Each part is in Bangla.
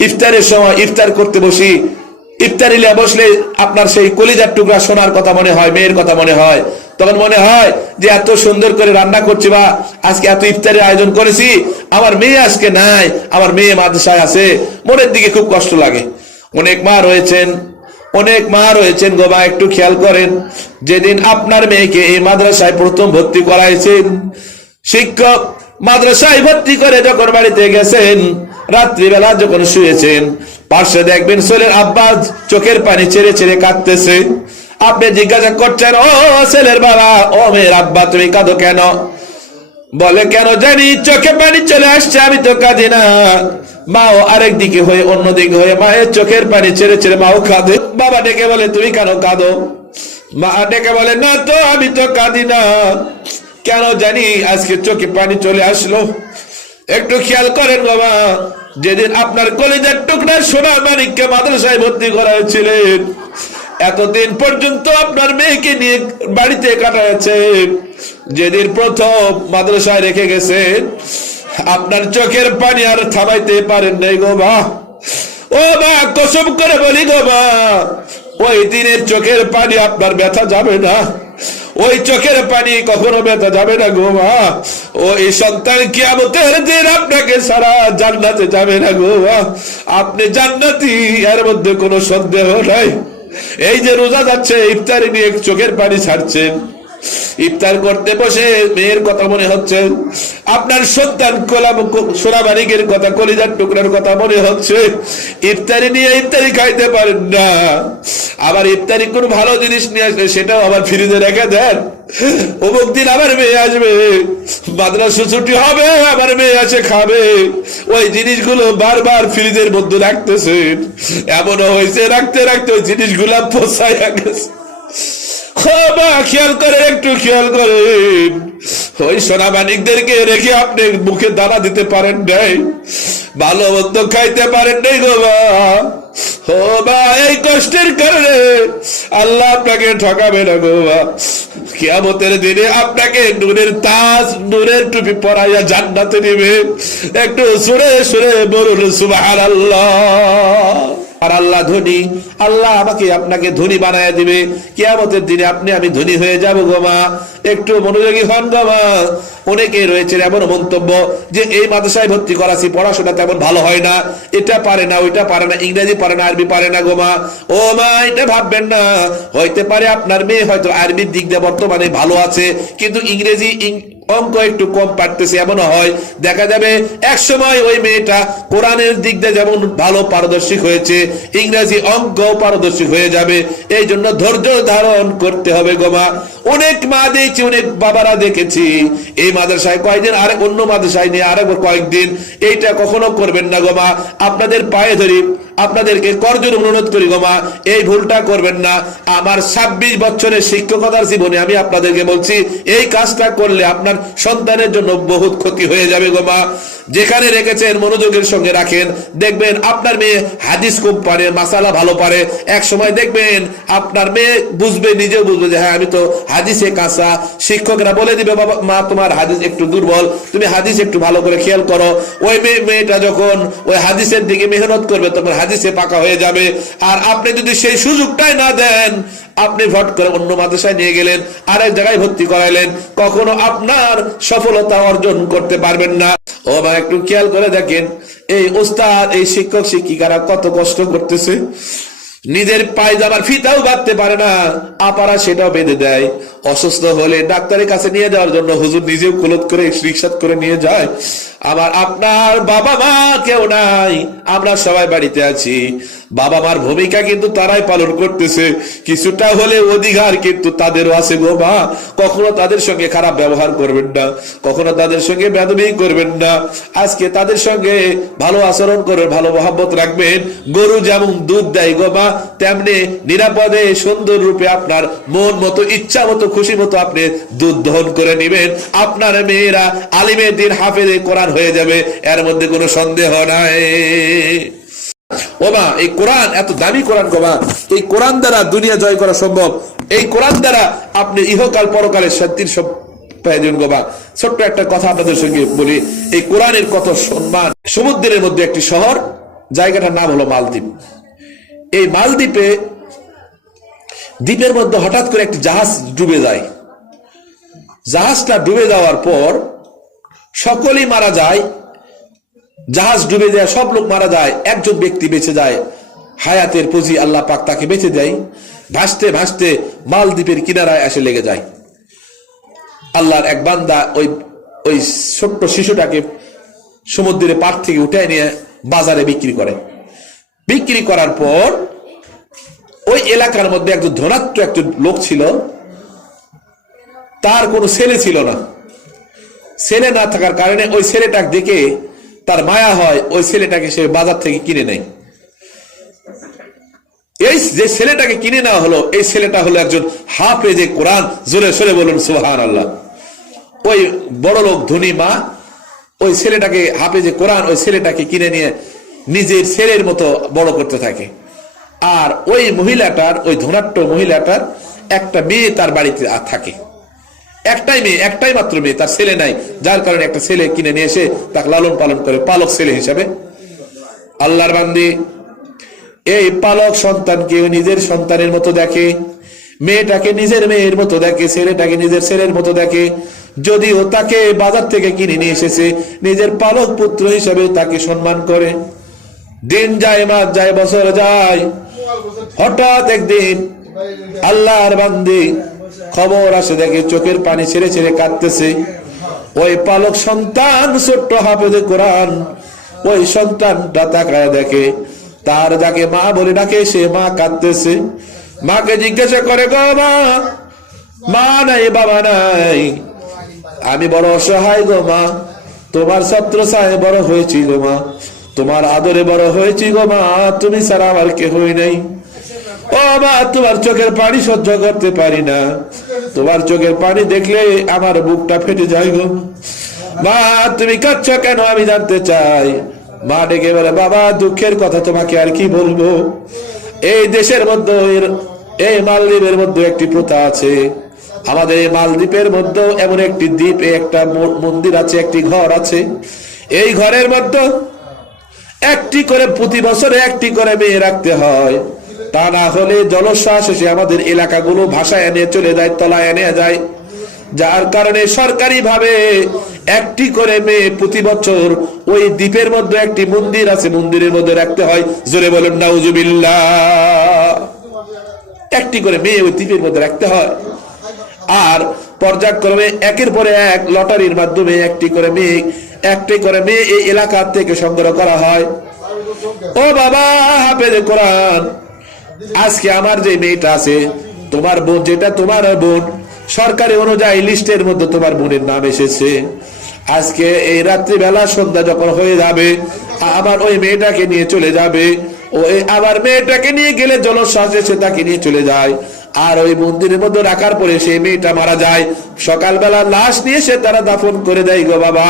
ইফতারের সময় ইফতার করতে বসি, ইফতারিলে বসলে আপনার সেই কলিজার টুকরা সোনার কথা মনে হয়, মেয়ের কথা মনে হয়। তখন মনে হয় যে এত সুন্দর করে রান্না করছি বা আজকে এত ইফতারের আয়োজন করেছি, আমার মেয়ে আজকে নাই, আমার মেয়ে মাদ্রাসায় আছে, মনের দিকে খুব কষ্ট লাগে। অনেক মা রয়েছেন গো মা, একটু খেয়াল করেন, যেদিন আপনার মেয়েকে এই মাদ্রাসায় প্রথম ভর্তি করাইছেন, শিক্ষক মাদ্রাসায় ভর্তি করে যখন বাড়িতে গেছেন, রাত্রিবেলা যখন শুয়েছেন, পাশে দেখবেন ছেলের আব্বা চোখের পানি ছেড়ে ছেড়ে কাঁদতেছে। আপনি জিজ্ঞাসা করছেন, ও ছেলের বাবা, ও মেয়ের আব্বা, তুমি কাঁদো কেন? বলে, কেন জানি চোখে পানি চলে আসছে, আমি তো কাঁদি না। মাও আরেক দিকে হয়ে অন্যদিকে হয়ে মায়ের চোখের পানি ছেড়ে ছেড়ে মাও কাঁদে। বাবা ডেকে বলে, তুমি কেন কাঁদো? মা ডেকে বলে, না তো, আমি তো কাঁদি না, কেন জানি আজকে চোখে পানি চলে আসলো। একটু খেয়াল করেন বাবা, যেদিন আপনার কলিজার টুকরা সোনার মানিককে মাদ্রাসায় ভর্তি করা হয়েছিলেন, এতদিন পর্যন্ত আপনার মেয়েকে নিয়ে বাড়িতে কাটাচ্ছে, যেদিন প্রথম মাদ্রাসায় রেখে গেছেন, আপনার চোখের পানি আর থামাইতে পারেন নাই গো মা। ও মা, কসম করে বলি গো মা, ওই দিনের চোখের পানি আপনার ব্যথা যাবে না, ওই চোখের পানি কখনো ব্যথা যাবে না গো মা। ওই সন্তান কিয়ামতের দিন আপনাকে সারা জান্নাতে যাবে না গো মা, আপনি জান্নাতি, এর মধ্যে কোনো সন্দেহ নাই। এই যে রোজা যাচ্ছে, ইফতারি নিয়ে চোখের পানি ছাড়ছেন, ইফতার করতে বসে মেয়ের কথা মনে হচ্ছে, আপনার সন্তান সোনামানিকের কথা, কলিজার টুকরার কথা মনে হচ্ছে। ইফতারি নিয়ে ইফতারি খাইতে পারেন না, আবার ইফতারি কোন ভালো জিনিস নিয়ে আসলে সেটাও আবার ফ্রিজে রেখে দেন। অমুক দিন আমার মেয়ে আসবে, মাদ্রাসা ছুটি হবে, আমার মেয়ে আসে খাবে, ওই জিনিসগুলো বারবার ফ্রিজের মধ্যে রাখতেছেন। এমনও হয়েছে রাখতে রাখতে ওই জিনিসগুলা পচাইয়া গেছে। খেয়াল করেন, একটু খেয়াল করেন, ওই সোনা মানিকদেরকে রেখে আপনি মুখে দানা দিতে পারেন নাই, ভালো মন্দ খাইতে পারেন নাই গো মা। এই কষ্টের কারণে আল্লাহ আপনাকে ঠকাবে না গো মা। কিয়ামতের দিনে আপনাকে নূরের তাজ, নূরের টুপি পরাইয়া জান্নাতে নিবে। একটু সুরে সুরে বলুন সুবহানাল্লাহ। আর আল্লাহ ধনী, আল্লাহ আমাকে আপনাকে ধনী বানায় দিবে, কিয়ামতের দিনে আপনি আমি ধনী হয়ে যাব গো মা। একটু মনোযোগী হন গো মা। অনেকে রয়েছে এমন মন্তব্য যে এই মাদ্রাসায় ভর্তি করাছি, পড়াশোনা তেমন ভালো হয় না, এটা পারে না, ওইটা পারে না, ইংরেজি পারে না, আরবি পারে না গো মা। ও মা, এটা ভাববেন না, হইতে পারে আপনার মেয়ে হয়তো আরবির দিক দিয়ে বর্তমানে ভালো আছে, কিন্তু ইংরেজি অঙ্ক একটু কম পারতেছে, এমনও হয়। দেখা যাবে এক সময় ওই মেয়েটা কোরআনের দিক দিয়ে যেমন ভালো পারদর্শী হয়েছে, ইংরেজি অঙ্ক পারদর্শী হয়ে যাবে। এই জন্য ধৈর্য ধারণ করতে হবে গো মা। অনেক মা দেখছি, অনেক বাবারা দেখেছি এই মাদ্রাসায় কয়েকদিন, আরেক অন্য মাদ্রাসায় নিয়ে আরেকবার কয়েকদিন, এইটা কখনো করবেন না গো মা। আপনাদের পায়ে ধরি, আপনাদেরকে করজোড়ে অনুরোধ করি গো মা, এই ভুলটা করবেন না। আমার 26 বছরের শিক্ষকতার জীবনে আমি আপনাদেরকে বলছি, এই কাজটা করলে আপনার সন্তানের জন্য বহুত ক্ষতি হয়ে যাবে গো মা। যেখানে রেখেছেন মনোযোগের সঙ্গে রাখেন, দেখবেন আপনার মেয়ে হাদিস খুব পারে, মাসালা ভালো পারে। এক সময় দেখবেন আপনার মেয়ে বুঝবে, নিজেও বুঝবে যে হ্যাঁ, আমি তো হাদিসে কাঁচা। শিক্ষকরা বলে দিবে, বাবা মা তোমার হাদিস একটু দুর্বল, তুমি হাদিস একটু ভালো করে খেয়াল করো। ওই মেয়েটা যখন ওই হাদিসের দিকে মেহনত করবে, তখন হাদিসে পাকা হয়ে যাবে। আর আপনি যদি সেই সুযোগটাই না দেন, আপনি ভট করে অন্য মাদ্রাসায় নিয়ে গেলেন, আরেক জায়গায় ভর্তি করাইলেন, কখনো আপনার সফলতা অর্জন করতে পারবেন না। ও ভাই, একটু খেয়াল করে দেখেন, এই ওস্তাদ, এই শিক্ষক শিক্ষিকারা কত কষ্ট করতেছে। নিজের পায়জামার ফিতাও বাঁধতে পারে না, আপারা সেটাও বেঁধে দেয়। অসুস্থ হলে ডাক্তারের কাছে নিয়ে যাওয়ার জন্য হুজুর নিজেও কুলত করে রিকশাত করে নিয়ে যায়। আবার আপনার বাবা মা কেউ নাই, আমরা সবাই বাড়িতে আছি, বাবা মার ভূমিকা কিন্তু তারাই পালন করতেছে। কিছুটা হলে অধিকার কিন্তু তাদেরও আছে গো মা। কখনো তাদের সঙ্গে খারাপ ব্যবহার করবেন না, কখনো তাদের সঙ্গে বেয়াদবি করবেন না। আজকে তাদের সঙ্গে ভালো আচরণ করে, ভালো মহব্বত রাখবেন। গরু যেমন দুধ দেয় গো মা, তেমনি নিরাপদে সুন্দর রূপে আপনার মন মতো, ইচ্ছা মতো, খুশি মতো আপনি দুধ দহন করে নেবেন। আপনার মেয়েরা আলিমে দ্বীন, হাফেজে কোরআন হয়ে যাবে, এর মধ্যে কোনো সন্দেহ নাই। ও মা, এই কোরআন এত দামি কোরআন গো মা, এই কোরআন দ্বারা দুনিয়া জয় করা সম্ভব। এই কোরআন দ্বারা আপনি ইহকাল পরকালের শান্তির সব প্রয়োজন গো। বা ছোট্ট একটা কথা আপনাদের সঙ্গে বলি, এই কোরআনের কত সম্মান। সমুদ্রের মধ্যে একটি শহর, জায়গাটার নাম হলো মালদ্বীপ। এই মালদ্বীপে দ্বীপের মধ্যে হঠাৎ করে একটি জাহাজ ডুবে যায়। জাহাজটা ডুবে যাওয়ার পর সকলেই মারা যায়। জাহাজ ডুবে যায়, সব লোক মারা যায়, একজন ব্যক্তি বেঁচে যায়। হায়াতের পুঁজি আল্লাহ পাক তাকে বেঁচে দেয়। ভাসতে ভাসতে মালদ্বীপের কিনারায় এসে লেগে যায়। আল্লাহর এক বান্দা ওই ছোট্ট শিশুটাকে সমুদ্রের পাড় থেকে উঠে নিয়ে বাজারে বিক্রি করে। বিক্রি করার পর ওই এলাকার মধ্যে একজন ধনাঢ্য একজন লোক ছিল, তার কোনো ছেলে ছিল না। ছেলে না থাকার কারণে ওই ছেলেটাকে দেখে তার মায়া হয়, ওই ছেলেটাকে সে বাজার থেকে কিনে নেয়। এই যে ছেলেটাকে কিনে নেওয়া হলো, এই ছেলেটা হলো একজন হাফেজে কোরআন। জোরে সোরে বলুন সুবহানাল্লাহ। ওই বড় লোক ধনী মা ওই ছেলেটাকে, হাফেজে কোরআন, ওই ছেলেটাকে কিনে নিয়ে নিজের ছেলের মতো বড় করতে থাকে। আর ওই মহিলাটার, ওই ধনাঢ্য মহিলাটার একটা মেয়ে তার বাড়িতে থাকে। একটাই মেয়ে, একটাই মাত্র মেয়ে, তার ছেলে নাই। যার কারণে একটা ছেলে কিনে নিয়ে এসে তাকে লালন পালন করে, পালক ছেলে হিসাবে। আল্লাহর বান্দি এই পালক সন্তানকে নিজের সন্তানের মতো দেখে, মেয়েটাকে নিজের মেয়ের মতো দেখে, ছেলেটাকে নিজের ছেলের মতো দেখে। যদিও তাকে বাজার থেকে কিনে নিয়ে এসেছে, নিজের পালক পুত্র হিসাবে তাকে সম্মান করে। দিন যায়, মাস যায়, বছর যায়। হঠাৎ একদিন আল্লাহর বান্দি খবর আসে, দেখে চোখের পানি ছেড়ে ছেড়ে কাঁদতেছে ওই পালক সন্তান, ছোট্ট হাফেজে কোরআন। ওই সন্তানটা তাকায় দেখে তার যাকে মা বলে ডাকে, সে মা কাঁদতেছে। মাকে জিজ্ঞাসা করে, গো মা, মা নাই, বাবা নাই, আমি বড় অসহায় গো মা, তোমার ছত্রছায়ায় বড় হয়েছি গো মা, তোমার আদরে বড় হয়েছি গো মা, তুমি ছাড়া আমার কেহই নেই। ও মা, তোমার চোখের পানি সহ্য করতে পারি না, তোমার চোখের পানি দেখলে আমার বুকটা ফেটে যায় গো মা, তুমি কাঁদছো কেন আমি জানতে চাই। মা ডেকে বলে, বাবা, দুঃখের কথা তোমাকে আর কি বলবো। এই দেশের মধ্যে, এই মালদ্বীপের মধ্যে একটি প্রথা আছে। আমাদের এই মালদ্বীপের মধ্যে এমন একটি দ্বীপে একটা মন্দির আছে, একটি ঘর আছে। এই ঘরের মধ্যে একটি করে প্রতি বছরে একটি করে মেয়ে রাখতে হয়, তা না হলে জলোচ্ছ্বাস এসে আমাদের এলাকাগুলো ভাষায় এনে চলে যায়, তলায় এনে যায়। যার কারণে সরকারি ভাবে একটি করে মেয়ে প্রতি বছর ওই দ্বীপের মধ্যে একটি মন্দির আছে, মন্দিরের মধ্যে রাখতে হয়। জোরে বলুন নাউজুবিল্লাহ। একটি করে মেয়ে ওই দ্বীপের মধ্যে রাখতে হয়। আর পর্যায়ক্রমে একের পরে এক লটারির মাধ্যমে একটি করে মেয়ে এই এলাকা থেকে সংগ্রহ করা হয়। ও বাবা হাফেজে কোরআন, আজকে আমার যে মেয়েটা আছে, তোমার বোন, যেটা তোমার বোন, সরকারি অনুযায়ী লিস্টের মধ্যে তোমার বোনের নাম এসেছে। আজকে এই রাত্রিবেলা সন্ধ্যা যখন হয়ে যাবে, আবার ওই মেয়েটাকে নিয়ে চলে যাবে। ওই আবার মেয়েটাকে নিয়ে গেলে জলোচ্ছ্বাস এসে তাকে নিয়ে চলে যায়। আর ওই মন্দিরের মধ্যে রাখার পরে সেই মেয়েটা মারা যায়। সকালবেলা লাশ নিয়ে সে তারা দাফন করে দেয় গো বাবা।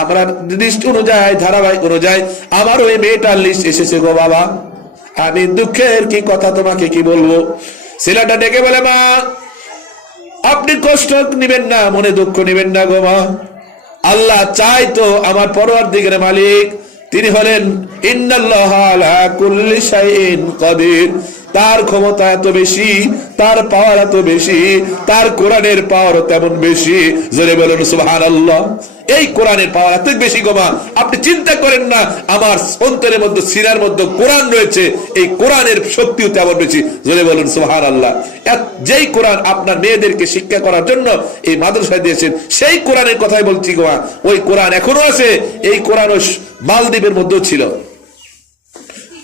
আমরা লিস্ট অনুযায়ী, ধারাবাহিক অনুযায়ী আমার ওই মেয়েটার লিস্ট এসেছে গো বাবা। আমি দুঃখের কি কথা তোমাকে কি বলবো। ছেলেটা ডেকে বলে, মা, আপনি কষ্ট নিবেন না, মনে দুঃখ নিবেন না গো মা। আল্লাহ চাই তো, আমার পরওয়ারদিগার মালিক তিনি হলেন ইন্নাল্লাহা আলা কুল্লি শাইইন কাদির। তার ক্ষমতা এত বেশি, তার পাওয়ার এত বেশি, তার কোরআনের পাওয়ার তেমন বেশি। জোরে বলুন সুবহানাল্লাহ। এই কোরআনের পাওয়ার এত বেশি গো মা, আপনি চিন্তা করেন না, আমার অন্তরের মধ্যে, সিনার মধ্যে কোরআন রয়েছে, এই কোরআনের শক্তিও তেমন বেশি। জোরে বলুন সুবহানাল্লাহ। যেই কোরআন আপনার মেয়েদেরকে শিক্ষা করার জন্য এই মাদ্রাসায় দিয়েছেন, সেই কোরআনের কথাই বলছি গো মা। ওই কোরআন এখনো আছে, এই কোরআন ওই মালদ্বীপের মধ্যেও ছিল।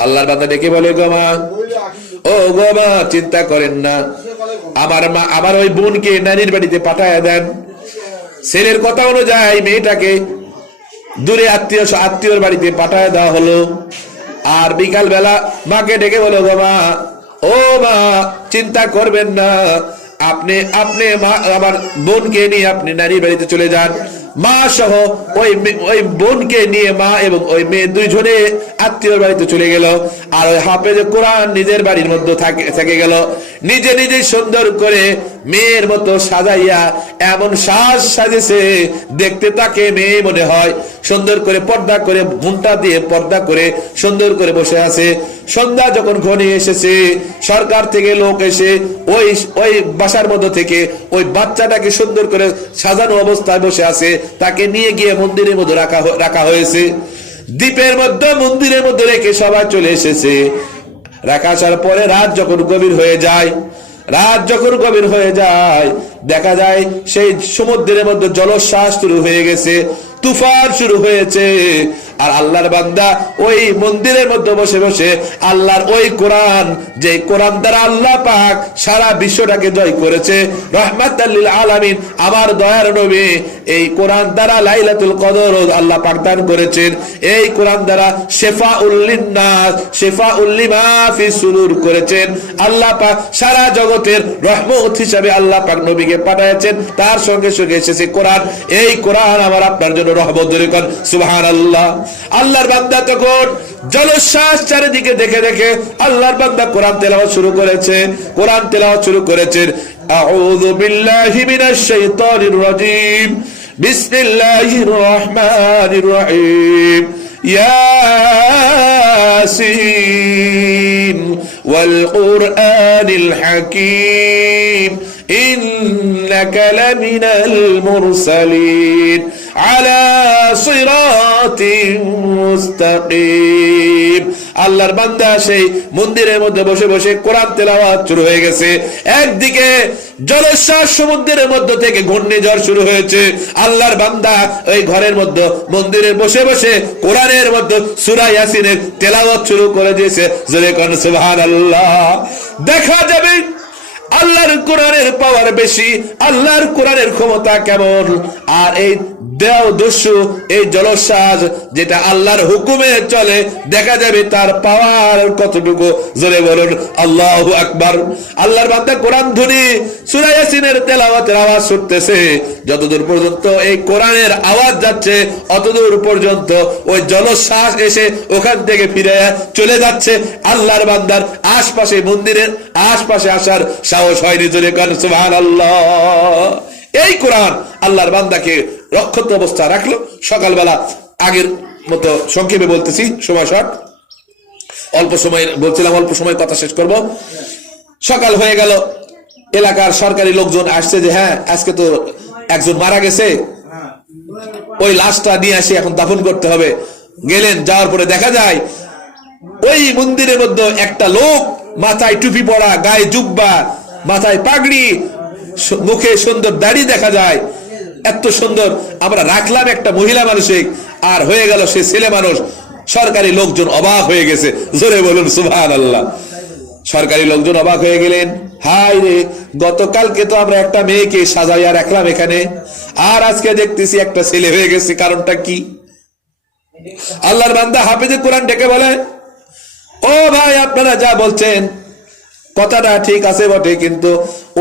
আল্লাহর বান্দা ডেকে বলে, গো মা, ও গো মা, চিন্তা করেন না, আমার ওই বোনকে নানির বাড়িতে পাঠায় দেন। ছেলের কথা অনুযায়ী মেয়েটাকে দূরে আত্মীয়র বাড়িতে পাঠায় দেওয়া হলো। আর বিকাল বেলা মাকে ডেকে বলো, গো মা, ও মা, চিন্তা করবেন না, আপনি আমার বোনকে নিয়ে আপনি নানির বাড়িতে চলে যান। মা সহ ওই বোনকে নিয়ে মা এবং ওই মেয়ে দুইজনে আত্মীয়র বাড়িতে চলে গেল। আর ওই হাফেজে কোরআন নিজের বাড়ির মধ্যে থেকে গেল। নিজে নিজে সুন্দর করে মেয়ের মতো সাজাইয়া এমন সাজ সাজেছে, দেখতে তাকে মেয়ে মনে হয়। সুন্দর করে পর্দা করে, ঘুমটা দিয়ে পর্দা করে সুন্দর করে বসে আছে। সন্ধ্যা যখন ঘনিয়ে এসেছে, সরকার থেকে লোক এসে ওই ওই বাসার মধ্যে থেকে ওই বাচ্চাটাকে সুন্দর করে সাজানো অবস্থায় বসে আছে, তাকে নিয়ে গিয়ে মন্দিরের মধ্যে রাখা হয়েছে। দ্বীপের মধ্যে মন্দিরের মধ্যে রেখে সবাই চলে এসেছে। রাখা আসার পরে রাত যখন গভীর হয়ে যায়, দেখা যায় সেই সমুদ্রের মধ্যে জলোচ্ছ্বাস শুরু হয়ে গেছে, তুফান শুরু হয়েছে। আর আল্লাহর বান্দা ওই মন্দিরের মধ্যে বসে বসে আল্লাহর ওই কোরআন, যে কোরআন দ্বারা আল্লাহ পাক সারা বিশ্বটাকে জয় করেছে, রাহমাতাল লিল আলামিন, আমার দয়ার নবী এই কোরআন দ্বারা লাইলাতুল কদর আল্লাহ পাক দান করেছেন। এই কোরআন দ্বারা শিফাউল লিন্নাস, শিফাউল লিমা ফি সুদুর করেছেন। আল্লাহ পাক সারা জগতের রহমত হিসাবে আল্লাহ পাক নবীকে পাঠিয়েছেন, তার সঙ্গে সঙ্গে এসেছে কোরআন। এই কোরআন আমার আপনার জন্য রহমত। ধরে কোন সুবহানাল্লাহ। আল্লাহর বান্দা তখন জলোচ্ছ্বাস চারিদিকে দেখে দেখে আল্লাহর বান্দা কোরআন তেলাওয়াত শুরু করেছেন। আউযু বিল্লাহি মিনাশ শাইতানির রাজীম, বিসমিল্লাহির রহমানির রহিম। ইয়াসিন ওয়াল কুরআনিল হাকীম, ইন্নাকা লামিনাল মুরসালিন আলা সিরাতিন মুস্তাকিম। আল্লাহর বান্দা সেই মন্দিরের মধ্যে বসে বসে কোরআন তেলাওয়াত শুরু হয়ে গেছে। একদিকে জলোচ্ছ্বাস সমুদ্রের মধ্যে থেকে ঘূর্ণিঝড় শুরু হয়েছে। আল্লাহর বান্দা ওই ঘরের মধ্যে মন্দিরে বসে বসে কোরআনের মধ্যে সূরা ইয়াসিনের তেলাওয়াত শুরু করে দিয়েছে। জোরে কোন সুবহানাল্লাহ। দেখা যাবে আল্লাহর কোরআনের পাওয়ার বেশি, আল্লাহর কোরআনের ক্ষমতা কেমন। আর এই দেও দস্যু, এই জলোচ্ছ্বাস যেটা আল্লাহর হুকুমে চলে, দেখা যাবে তার পাওয়ার কতটুকু। জোরে বলুন আল্লাহু আকবার। আল্লাহর বান্দা কোরআন ধরে সূরা ইয়াসিনের তেলাওয়াতের আওয়াজ শুনতেছে। যতদূর পর্যন্ত এই কোরআনের আওয়াজ যাচ্ছে, অতদূর পর্যন্ত ওই জলোচ্ছ্বাস এসে ওখান থেকে ফিরে চলে যাচ্ছে। আল্লাহর বান্দার আশপাশে, মন্দিরের আশপাশে আসার সাহস হয়নি। জোরে কোন সুবহানাল্লাহ। এই কোরআন আল্লাহর বান্দাকে রক্ষিত অবস্থা রাখলো। সকালবেলা আগের মতো সংক্ষেপে বলতেছি, সময় শর্ট, অল্প সময় বলছিলাম, অল্প সময় কথা শেষ করব। সকাল হয়ে গেল, এলাকার সরকারি লোকজন আসছে যে হ্যাঁ আজকে তো একজন মারা গেছে, ওই লাশটা নিয়ে আসে এখন দাফন করতে হবে। গেলেন, যাওয়ার পরে দেখা যায় ওই মন্দিরের মধ্যে একটা লোক, মাথায় টুপি পরা, গায়ে জুব্বা, মাথায় পাগড়ি, মুখে সুন্দর দাড়ি দেখা যায়, এত সুন্দর। আমরা রাখলাম একটা মহিলা মানসিক, আর হয়ে গেল সে ছেলে মানুষ। সরকারি লোকজন অবাক হয়ে গেছে। জোরে বলুন সুবহানাল্লাহ। সরকারি লোকজন অবাক হয়ে গেলেন, হাই রে, গতকালকে তো আমরা একটা মেয়েকে সাজাইয়া রাখলাম এখানে, আর আজকে দেখতেছি একটা ছেলে হয়ে গেছে, কারণটা কি? আল্লাহর বান্দা হাফেজে কোরআন ডেকে বলে, ও ভাই, আপনারা যা বলছেন কথাটা ঠিক আছে বটে, কিন্তু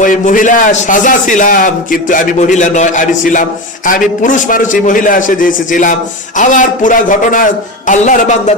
ওই মহিলা সাজা ছিলাম, কিন্তু আমি মহিলা নয়, আমি পুরুষ মানুষ। এই মহিলা এসে যে এসেছিলাম, আমার পুরা ঘটনা আল্লাহর বান্দা